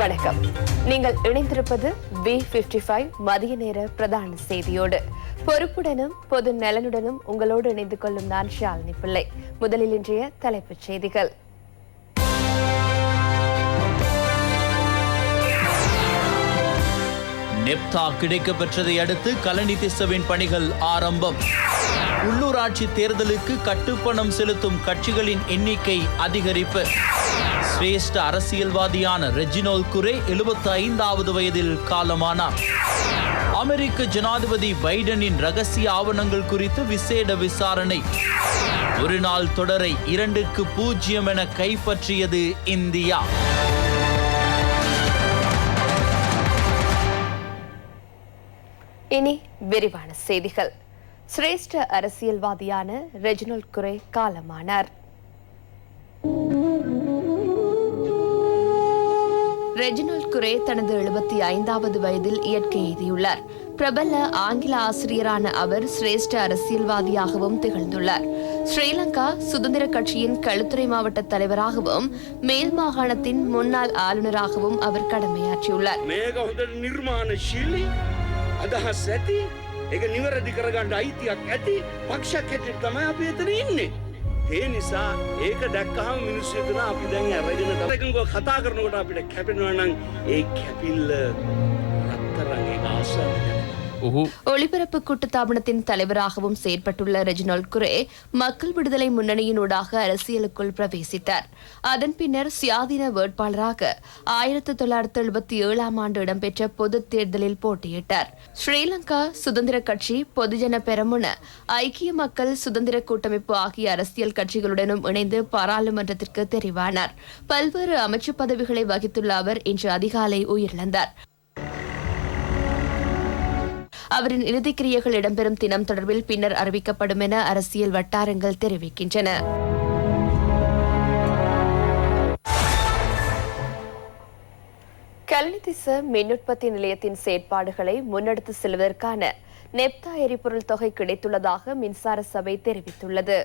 வணக்கம். நீங்கள் இணைந்திருப்பது B55 மதிய நேர பிரதான செய்தியோடு. பொறுப்புடனும் பொது நலனுடனும் உங்களோடு இணைந்து கொள்ளும் நான் ஷாலினி பிள்ளை. முதலில் இன்றைய தலைப்புச் செய்திகள். நெப்தா கிடைக்கப்பெற்றதை அடுத்து கலனிதிசவின் பணிகள் ஆரம்பம். உள்ளூராட்சி தேர்தலுக்கு கட்டுப்பணம் செலுத்தும் கட்சிகளின் எண்ணிக்கை அதிகரிப்பு. சிரேஷ்ட அரசியல்வாதியான ரெஜினோல் குரே 75வது வயதில் காலமானார். அமெரிக்க ஜனாதிபதி பைடனின் ரகசிய ஆவணங்கள் குறித்து விசேட விசாரணை. ஒரு நாள் தொடரை 2-0 என கைப்பற்றியது இந்தியா. இனி விரிவான செய்திகள். சிரேஷ்ட அரசியல்வாதியான ரெஜினோல் குரே காலமானார். ரெஜினோல் குரே தனது 75வது வயதில் இயற்கை எய்தியுள்ளார். பிரபல ஆங்கில ஆசிரியரான அவர் சிரேஷ்ட அரசியல்வாதியாகவும் திகழ்ந்துள்ளார். ஸ்ரீலங்கா சுதந்திர கட்சியின் களுத்துறை மாவட்ட தலைவராகவும் மேல் மாகாணத்தின் முன்னாள் ஆளுநராகவும் அவர் கடமையாற்றியுள்ளார். අදහස් ඇති ඒක නිවැරදි කරගන්න අයිතියක් ඇති පක්ෂයක් හැටියට තමයි අපි එතන ඉන්නේ. ඒ නිසා ඒක දැක්කහම මිනිස්සු හිතනවා අපි දැන් අරගෙන තවකම කතා කරනකොට අපිට කැපෙනවා නම් ඒ කැපිල්ල රත්තරන්ගේ ආසන්න. ஒளிபரப்பு கூட்டுத்தாபனத்தின் தலைவராகவும் செயற்பட்டுள்ள ரெஜினோல் குரே மக்கள் விடுதலை முன்னணியினூடாக அரசியலுக்குள் பிரவேசித்தார். அதன் பின்னர் சுயாதீன வேட்பாளராக 1977ஆம் ஆண்டு இடம்பெற்ற பொதுத் தேர்தலில் போட்டியிட்டார். ஸ்ரீலங்கா சுதந்திர கட்சி, பொதுஜன பெரமுன, ஐக்கிய மக்கள் சுதந்திர கூட்டமைப்பு ஆகிய அரசியல் கட்சிகளுடனும் இணைந்து பாராளுமன்றத்திற்கு தெரிவானார். பல்வேறு அமைச்சு பதவிகளை வகித்துள்ள அவர் இன்று அதிகாலை உயிரிழந்தார். அவரின் இறுதிக்கிரியைகள் இடம்பெறும் தினம் தொடர்பில் பின்னர் அறிவிக்கப்படும் என அரசியல் வட்டாரங்கள் தெரிவிக்கின்றன. கலனிதிச மின் உற்பத்தி நிலையத்தின் செயற்பாடுகளை முன்னெடுத்து செல்வதற்கான நெப்தா எரிபொருள் தொகை கிடைத்துள்ளதாக மின்சார சபை தெரிவித்துள்ளது.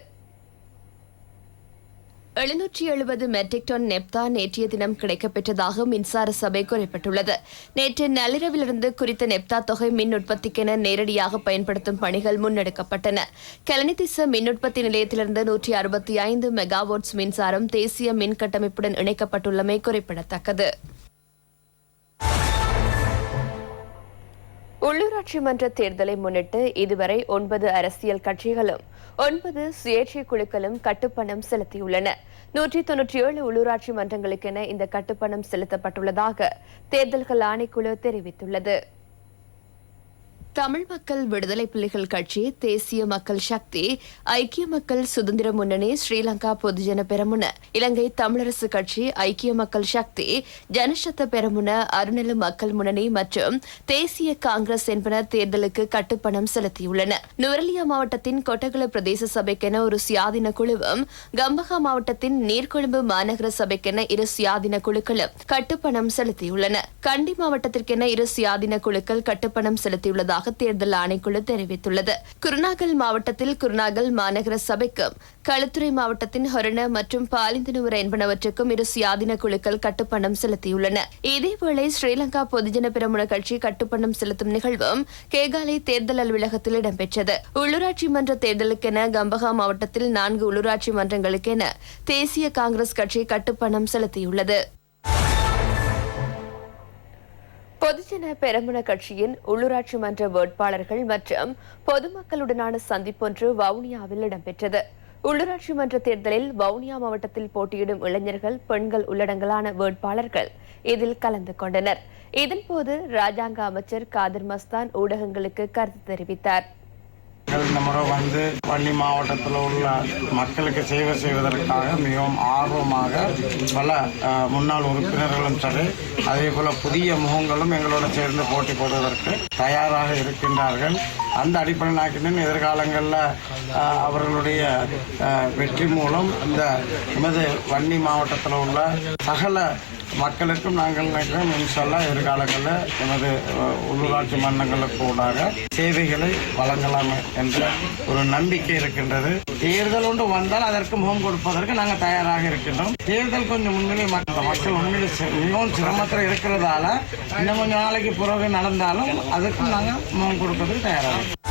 770 மெட்ரிக் டன் நெப்தா நேற்றைய தினம் கிடைக்கப்பெற்றதாக மின்சார சபை குறிப்பிட்டுள்ளது. நேற்று நள்ளிரவிலிருந்து குறித்த நெப்தா தொகை மின் உற்பத்திக்கென நேரடியாக பயன்படுத்தும் பணிகள் முன்னெடுக்கப்பட்டன. கலனிதிச மின் உற்பத்தி நிலையத்திலிருந்து 165 மெகாவாட்ஸ் மின்சாரம் தேசிய மின் கட்டமைப்புடன் இணைக்கப்பட்டுள்ளமை குறிப்பிடத்தக்கது. உள்ளூராட்சி மன்ற தேர்தலை முன்னிட்டு இதுவரை 9 அரசியல் கட்சிகளும் 9 சுயேட்சை குழுக்களும் கட்டுப்பணம் செலுத்தியுள்ளன. 197 உள்ளூராட்சி மன்றங்களுக்கென இந்த கட்டுப்பணம் செலுத்தப்பட்டுள்ளதாக தேர்தல்கள் ஆணைக்குழு தெரிவித்துள்ளது. தமிழ் மக்கள் விடுதலை புலிகள் கட்சி, தேசிய மக்கள் சக்தி, ஐக்கிய மக்கள் சுதந்திர முன்னணி, ஸ்ரீலங்கா பொதுஜன பெரமுன, இலங்கை தமிழரசு கட்சி, ஐக்கிய மக்கள் சக்தி, ஜனசக்த பெரமுன, அருணெலு மக்கள் முன்னணி மற்றும் தேசிய காங்கிரஸ் என்பன தேர்தலுக்கு கட்டுப்பணம் செலுத்தியுள்ளன. நுவரெலியா மாவட்டத்தின் கொட்டகுள பிரதேச சபைக்கென ஒரு சுயாதீன குழுவும், கம்பஹா மாவட்டத்தின் நீர்கொழும்பு மாநகர சபைக்கென 2 சுயாதீன குழுக்களும் கட்டுப்பணம் செலுத்தியுள்ளன. கண்டி மாவட்டத்திற்கென 2 சுயாதீன குழுக்கள் கட்டுப்பணம் செலுத்தியுள்ளதாக தேர்தல் ஆணைக்குழு தெரிவித்துள்ளது. குருநாகல் மாவட்டத்தில் குருநாகல் மாநகர சபைக்கும், களுத்துறை மாவட்டத்தின் ஹொரண மற்றும் பாலிந்தனுவர என்பனவற்றுக்கும் 2 சுயாதீன குழுக்கள் கட்டுப்பணம் செலுத்தியுள்ளன. இதேவேளை ஸ்ரீலங்கா பொதுஜன பெரமுன கட்சி கட்டுப்பணம் செலுத்தும் நிகழ்வும் கேகாலை தேர்தல் அலுவலகத்தில் இடம்பெற்றது. உள்ளூராட்சி மன்ற தேர்தலுக்கென கம்பஹா மாவட்டத்தில் 4 உள்ளூராட்சி மன்றங்களுக்கென தேசிய காங்கிரஸ் கட்சி கட்டுப்பணம் செலுத்தியுள்ளது. பொதுஜன பெரமுன கட்சியின் உள்ளூராட்சி மன்ற வேட்பாளர்கள் மற்றும் பொதுமக்களுடனான சந்திப்பொன்று வவுனியாவில் இடம்பெற்றது. உள்ளூராட்சி மன்ற தேர்தலில் வவுனியா மாவட்டத்தில் போட்டியிடும் இளைஞர்கள், பெண்கள் உள்ளடங்கலான வேட்பாளர்கள் இதில் கலந்து கொண்டனர். இதன்போது ராஜாங்க அமைச்சர் காதர் மஸ்தான் ஊடகங்களுக்கு கருத்து தெரிவித்தார். இந்த முறை வன்னி மாவட்டத்தில் உள்ள மக்களுக்கு சேவை செய்வதற்காக மிகவும் ஆர்வமாக பல முன்னாள் உறுப்பினர்களும் சரி, அதே போல புதிய முகங்களும் எங்களோட சேர்ந்து போட்டி போடுவதற்கு தயாராக இருக்கின்றார்கள். அந்த அடிப்படையில் எதிர்காலங்களில் அவர்களுடைய வெற்றி மூலம் இந்த எமது வன்னி மாவட்டத்தில் உள்ள சகல மக்களுக்கும் நாங்கள் நினைக்கிறோம் இன்ஷால்லா எதிர்காலங்களில் எமது உள்ளூராட்சி மன்றங்களுக்கு கூடாக சேவைகளை வழங்கலாம் என்ற ஒரு நம்பிக்கை இருக்கின்றது. தேர்தல் ஒன்று வந்தால் அதற்கு முகம் கொடுப்பதற்கு நாங்கள் தயாராக இருக்கின்றோம். தேர்தல் கொஞ்சம் முன்னிலை மக்கள் உண்மையிலே மிகவும் சிரமத்தில் இருக்கிறதால இன்னும் கொஞ்சம் நாளைக்கு பிறகு நடந்தாலும் அதுக்கும் நாங்கள் முகம் கொடுப்பதற்கு தயாராக இருக்கோம்.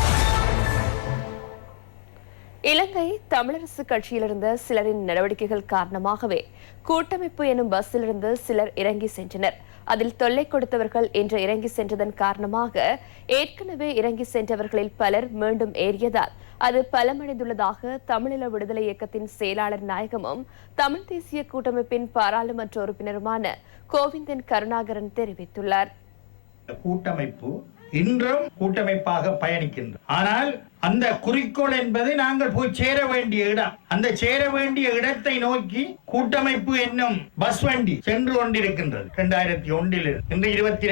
இலங்கை தமிழரசு கட்சியிலிருந்த சிலரின் நடவடிக்கைகள் காரணமாகவே கூட்டமைப்பு எனும் பஸ்ஸிலிருந்து சிலர் இறங்கி சென்றனர். அதில் தொல்லை கொடுத்தவர்கள் இன்று இறங்கி சென்றதன் காரணமாக ஏற்கனவே இறங்கி சென்றவர்களில் பலர் மீண்டும் ஏறியதால் அது பலமடைந்துள்ளதாக தமிழீழ விடுதலை இயக்கத்தின் செயலாளர் நாயகமும் தமிழ் தேசிய கூட்டமைப்பின் பாராளுமன்ற உறுப்பினருமான கோவிந்தன் கருணாகரன் தெரிவித்துள்ளார். கூட்டமைப்பு இன்றும் கூட்டமைப்பாக பயணிக்கின்றது. ஆனால் அந்த குறிக்கோள் என்பது நாங்கள் போய் சேர வேண்டிய இடம். அந்த சேர வேண்டிய இடத்தை நோக்கி கூட்டமைப்பு என்னும் பஸ் வண்டி சென்று கொண்டிருக்கின்றது. 2001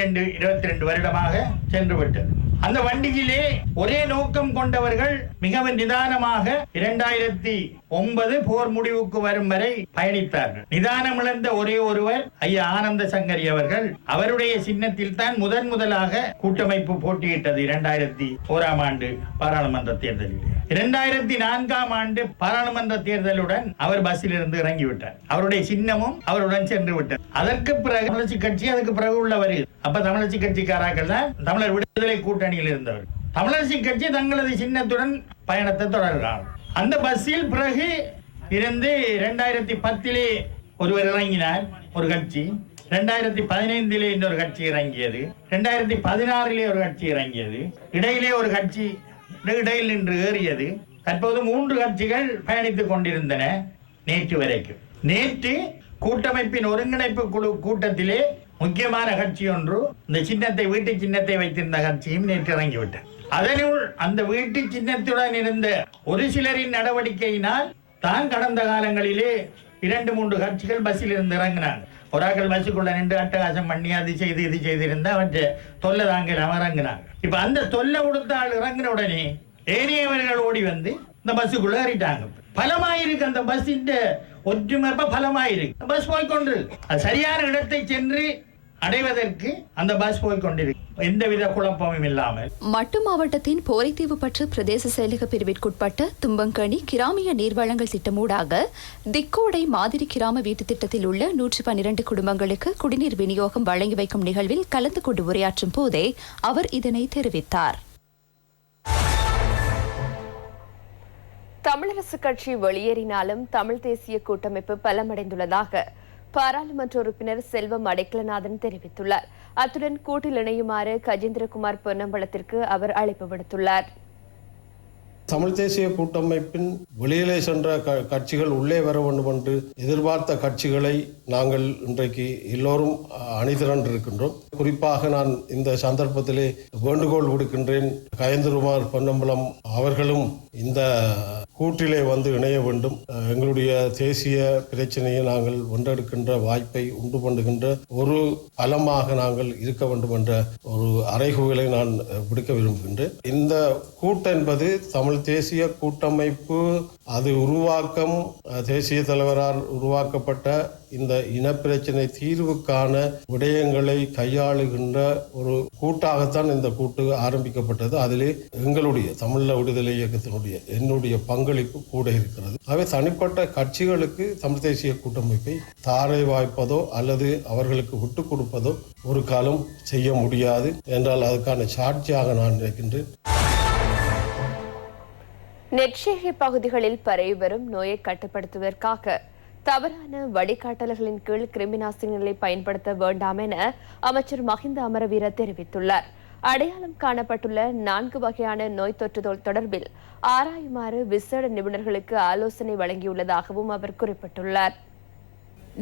இன்று 22 வருடமாக சென்று விட்டது. அந்த வண்டியிலே ஒரே நோக்கம் கொண்டவர்கள் மிகவும் நிதானமாக 2009 போர் முடிவுக்கு வரும் வரை பயணித்தார்கள். நிதானம் இழந்த ஒரே ஒருவர் ஐயா ஆனந்த சங்கரி அவர்கள். அவருடைய சின்னத்தில் தான் முதலாக கூட்டமைப்பு போட்டியிட்டது 2001 ஆண்டு பாராளுமன்ற தேர்தலில். 2004 ஆண்டு பாராளுமன்ற தேர்தலுடன் அவர் பஸ்ஸில் இருந்து இறங்கிவிட்டார். அவருடைய சின்னமும் அவருடன் சென்று விட்டார். அதற்கு பிறகு தமிழரசு கட்சி அதுக்கு பிறகு உள்ளவர். அப்ப தமிழரசு கட்சிக்காரர்கள் தான் தமிழர் விடுதலை கூட்டணியில் இருந்தவர். தமிழரசு கட்சி தங்களது சின்னத்துடன் பயணத்தை தொடர்கிறார். அந்த பஸ்ஸில் பிறகு இருந்து 2010 ஒருவர் இறங்கினார், ஒரு கட்சி. 2015 இன்னொரு கட்சி இறங்கியது. 2016 ஒரு கட்சி இறங்கியது. இடையிலே ஒரு கட்சி இடையில் நின்று ஏறியது. தற்போது 3 கட்சிகள் பயணித்துக் கொண்டிருந்தன நேற்று வரைக்கும். நேற்று கூட்டமைப்பின் ஒருங்கிணைப்பு குழு கூட்டத்திலே முக்கியமான கட்சி ஒன்று, இந்த சின்னத்தை வீட்டு சின்னத்தை வைத்திருந்த கட்சியும் நேற்று இறங்கிவிட்டது. அதனுள் அந்த வீட்டு சின்னத்துடன் இருந்த ஒரு சிலரின் நடவடிக்கையினால் தான் கடந்த காலங்களிலே 2-3 கட்சிகள் பஸ்ஸில் இருந்து இறங்கினாங்க. ஒராக்கள் பஸ்ஸுக்குள்ள நின்று அட்டகாசம் பண்ணி அது செய்து இது செய்திருந்தா அவற்றை தொல்லை தாங்கள் இறங்கினாங்க. இப்ப அந்த தொல்லை கொடுத்த ஆள் இறங்கின உடனே ஏறியவர்கள் ஓடி வந்து இந்த பஸ்ஸுக்குள்ள ஏறிட்டாங்க. பலமாயிருக்கு அந்த பஸ்ஸின் ஒற்றுமைப்ப பலமாயிருக்கு. பஸ் போய்கொண்டு அது சரியான இடத்தை சென்று அடைவதற்கு அந்த பஸ் போய்கொண்டிருக்கு, எந்தவித குழப்பமும் இல்லாமல். மட்டு மாவட்டத்தின் போரைத்தீவு பற்று பிரதேச செயலக பிரிவிற்குட்பட்ட தும்பங்கனி கிராமிய நீர்வளங்கள் திட்டமூடாக திக்கோடை மாதிரி கிராம வீட்டு திட்டத்தில் உள்ள 112 குடும்பங்களுக்கு குடிநீர் விநியோகம் வழங்கி வைக்கும் நிகழ்வில் கலந்து கொண்டு உரையாற்றும் போதே அவர் இதனை தெரிவித்தார். தமிழரசு கட்சி வெளியேறினாலும் தமிழ் தேசிய கூட்டமைப்பு பலமடைந்துள்ளதாக பாராளுமன்ற உறுப்பினர் செல்வம் அடைக்கலநாதன் தெரிவித்துள்ளார். அத்துடன் கூட்டில் இணையுமாறு கஜேந்திரகுமார் பொன்னம்பலத்திற்கு அவர் அழைப்பு விடுத்துள்ளார். தமிழ் தேசிய கூட்டமைப்பின் வெளியிலே சென்ற கட்சிகள் உள்ளே வர வேண்டும் என்று எதிர்பார்த்த கட்சிகளை நாங்கள் இன்றைக்கு எல்லோரும் அணிதிரண்டிருக்கின்றோம். குறிப்பாக நான் இந்த சந்தர்ப்பத்திலே வேண்டுகோள் விடுக்கின்றேன், கஜேந்திரகுமார் பொன்னம்பலம் அவர்களும் இந்த கூட்டிலே வந்து இணைய வேண்டும். எங்களுடைய தேசிய பிரச்சனையை நாங்கள் வென்றெடுக்கின்ற வாய்ப்பை உண்டு பண்ணுகின்ற ஒரு பலமாக நாங்கள் இருக்க வேண்டும் என்ற ஒரு அறைகூவலை நான் விடுக்க விரும்புகின்றேன். இந்த கூட்டு என்பது தமிழ் தேசிய கூட்டமைப்பு அது உருவாக்கம் தேசிய தலைவரால் உருவாக்கப்பட்ட இந்த இனப்பிரச்சனை தீர்வுக்கான விடயங்களை கையாளுகின்ற ஒரு கூட்டாகத்தான் இந்த கூட்டு ஆரம்பிக்கப்பட்டது. அதிலே எங்களுடைய தமிழீழ விடுதலை இயக்கத்தினுடைய என்னுடைய பங்களிப்பு கூட இருக்கிறது. அவை தனிப்பட்ட கட்சிகளுக்கு தமிழ் தேசிய கூட்டமைப்பை தாரை வாய்ப்பதோ அல்லது அவர்களுக்கு விட்டுக் கொடுப்பதோ ஒரு காலம் செய்ய முடியாது என்றால் அதுக்கான சாட்சியாக நான் நினைக்கின்றேன். நெற்சேகை பகுதிகளில் பரவி வரும் நோயை கட்டுப்படுத்துவதற்காக தவறான வழிகாட்டல்களின் கீழ் கிருமிநாசினிகளை பயன்படுத்த வேண்டாம் என அமைச்சர் மஹிந்த அமரவீர தெரிவித்துள்ளார். அடையாளம் காணப்பட்டுள்ள 4 வகையான நோய் தொற்றுதல் தொடர்பில் ஆராயுமாறு விசேட நிபுணர்களுக்கு ஆலோசனை வழங்கியுள்ளதாகவும் அவர் குறிப்பிட்டுள்ளார்.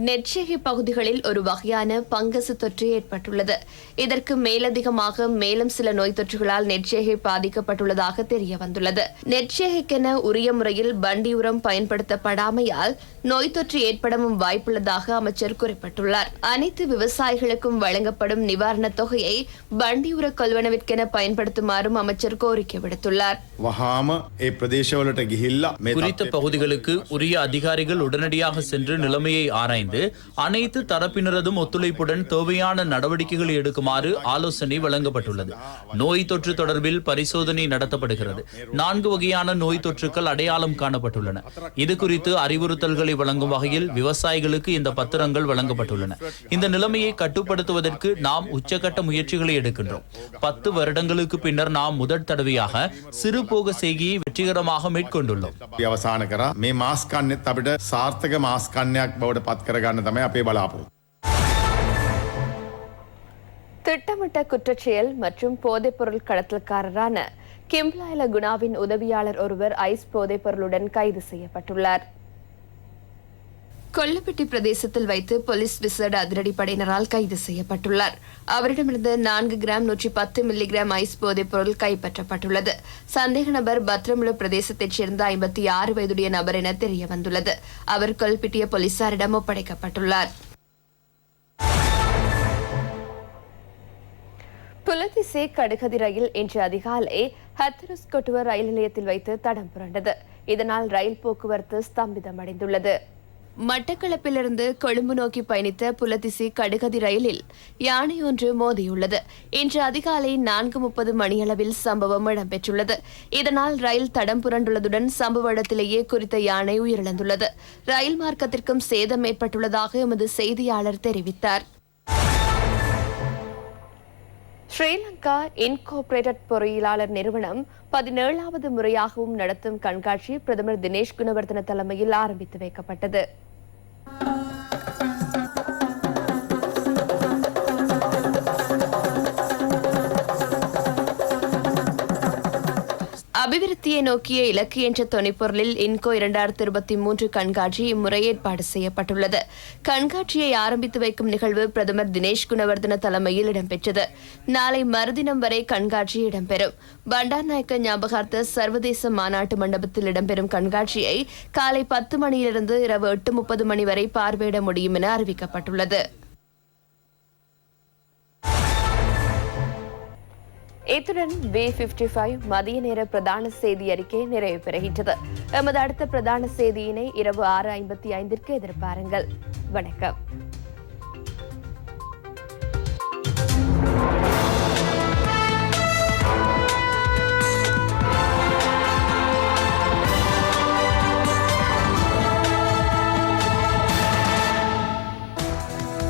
நெற்சேகை பகுதிகளில் ஒரு வகையான பங்கசு தொற்று ஏற்பட்டுள்ளது. இதற்கு மேலதிகமாக மேலும் சில நோய் தொற்றுகளால் நெற்சேகை பாதிக்கப்பட்டுள்ளதாக தெரிய வந்துள்ளது. நெற்சேகைக்கென உரிய முறையில் பண்டி உரம் பயன்படுத்தப்படாமையால் நோய் தொற்று ஏற்படவும் வாய்ப்புள்ளதாக அமைச்சர் குறிப்பிட்டுள்ளார். அனைத்து விவசாயிகளுக்கும் வழங்கப்படும் நிவாரணத் தொகையை பண்டி உர கொள்வனவிற்கென பயன்படுத்துமாறும் அமைச்சர் கோரிக்கை விடுத்துள்ளார். குறித்த பகுதிகளுக்கு உரிய அதிகாரிகள் உடனடியாக சென்று நிலைமையை ஆராய இணைந்து அனைத்து தரப்பினரதும் ஒத்துழைப்புடன் தேவையான நடவடிக்கைகளை எடுக்குமாறு ஆலோசனை வழங்கப்பட்டுள்ளது. நோய் தொற்று தொடர்பில் பரிசோதனை நடத்தப்படுகிறது. 4 வகையான நோய் தொற்றுக்கள் அடையாளம் காணப்பட்டுள்ளன. இது குறித்து அறிவுறுத்தல்களை வழங்கும் வகையில் விவசாயிகளுக்கு இந்த பத்திரங்கள் வழங்கப்பட்டுள்ளன. இந்த நிலைமையை கட்டுப்படுத்துவதற்கு நாம் உச்சகட்ட முயற்சிகளை எடுக்கின்றோம். 10 வருடங்களுக்கு பின்னர் நாம் முதல் தடவையாக சிறு போக செய்கையை வெற்றிகரமாக மேற்கொண்டுள்ளோம். අවසාන කරා මේ මාස් කන්නේත් අපිට සාර්ථක මාස් කන්නයක් බවට පත් කරගන්න තමයි අපේ බලාපොරොත්තු. திட்டமிட்ட குற்றச்செயல் மற்றும் போதைப்பொருள் கடத்தல்காரரான கிம்லாயில குணாவின் உதவியாளர் ஒருவர் ஐஸ் போதைப்பொருளுடன் கைது செய்யப்பட்டுள்ளார். கொல்லப்பட்டி பிரதேசத்தில் வைத்து போலீஸ் விசேட அதிரடிப்படையினரால் கைது செய்யப்பட்டுள்ளார். அவரிடமிருந்து 4 கிராம் 110 மில்லிகிராம் ஐஸ் போதைப் பொருள் கைப்பற்றப்பட்டுள்ளது. சந்தேக நபர் பத்ரமுல பிரதேசத்தைச் சேர்ந்த 56 வயதுடைய நபர் என தெரிய வந்துள்ளது. அவர் கொல்பிட்டிய போலீசாரிடம் ஒப்படைக்கப்பட்டுள்ளார். புலதிசை கடுகதி ரயில் இன்று அதிகாலை ஹத்ரஸ் கொட்டுவ ரயில் நிலையத்தில் வைத்து தடம் புரண்டது. இதனால் ரயில் போக்குவரத்து ஸ்தம்பிதமடைந்துள்ளது. மட்டக்களப்பிலிருந்து கொழும்பு நோக்கி பயணித்த புலதிசி கடுகதி ரயிலில் யானை ஒன்று மோதியுள்ளது. இன்று அதிகாலை 4:30 மணியளவில் சம்பவம் இடம்பெற்றுள்ளது. இதனால் ரயில் தடம் புரண்டுள்ளதுடன் சம்பவ இடத்திலேயே குறித்த யானை உயிரிழந்துள்ளது. ரயில் மார்க்கத்திற்கும் சேதம் ஏற்பட்டுள்ளதாக எமது செய்தியாளர் தெரிவித்தார். ஸ்ரீலங்கா இன்கோர்பரேட்டட் பொறியியலாளர் நிறுவனம் 17வது முறையாகவும் நடத்தும் கண்காட்சி பிரதமர் தினேஷ் குணவர்தன தலைமையில் ஆரம்பித்து வைக்கப்பட்டது. அபிவிருத்தியை நோக்கிய இலக்கு என்ற தொனிப்பொருளில் இன்கோ 2023 கண்காட்சி இம்முறை ஏற்பாடு செய்யப்பட்டுள்ளது. கண்காட்சியை ஆரம்பித்து வைக்கும் நிகழ்வு பிரதமர் தினேஷ் குணவர்தன தலைமையில் இடம்பெற்றது. நாளை மறுதினம் வரை கண்காட்சி இடம்பெறும். பண்டார்நாயக்க ஞாபகார்த்த சர்வதேச மாநாட்டு மண்டபத்தில் இடம்பெறும் கண்காட்சியை காலை 10 மணியிலிருந்து இரவு 8:30 மணி வரை பார்வையிட முடியும் என அறிவிக்கப்பட்டுள்ளது. இத்துடன் B55 மதிய நேர பிரதான செய்தி அறிக்கை நிறைவு பெறுகின்றது. எமது அடுத்த பிரதான செய்தியினை இரவு 6:55 எதிர்பாருங்கள். வணக்கம்.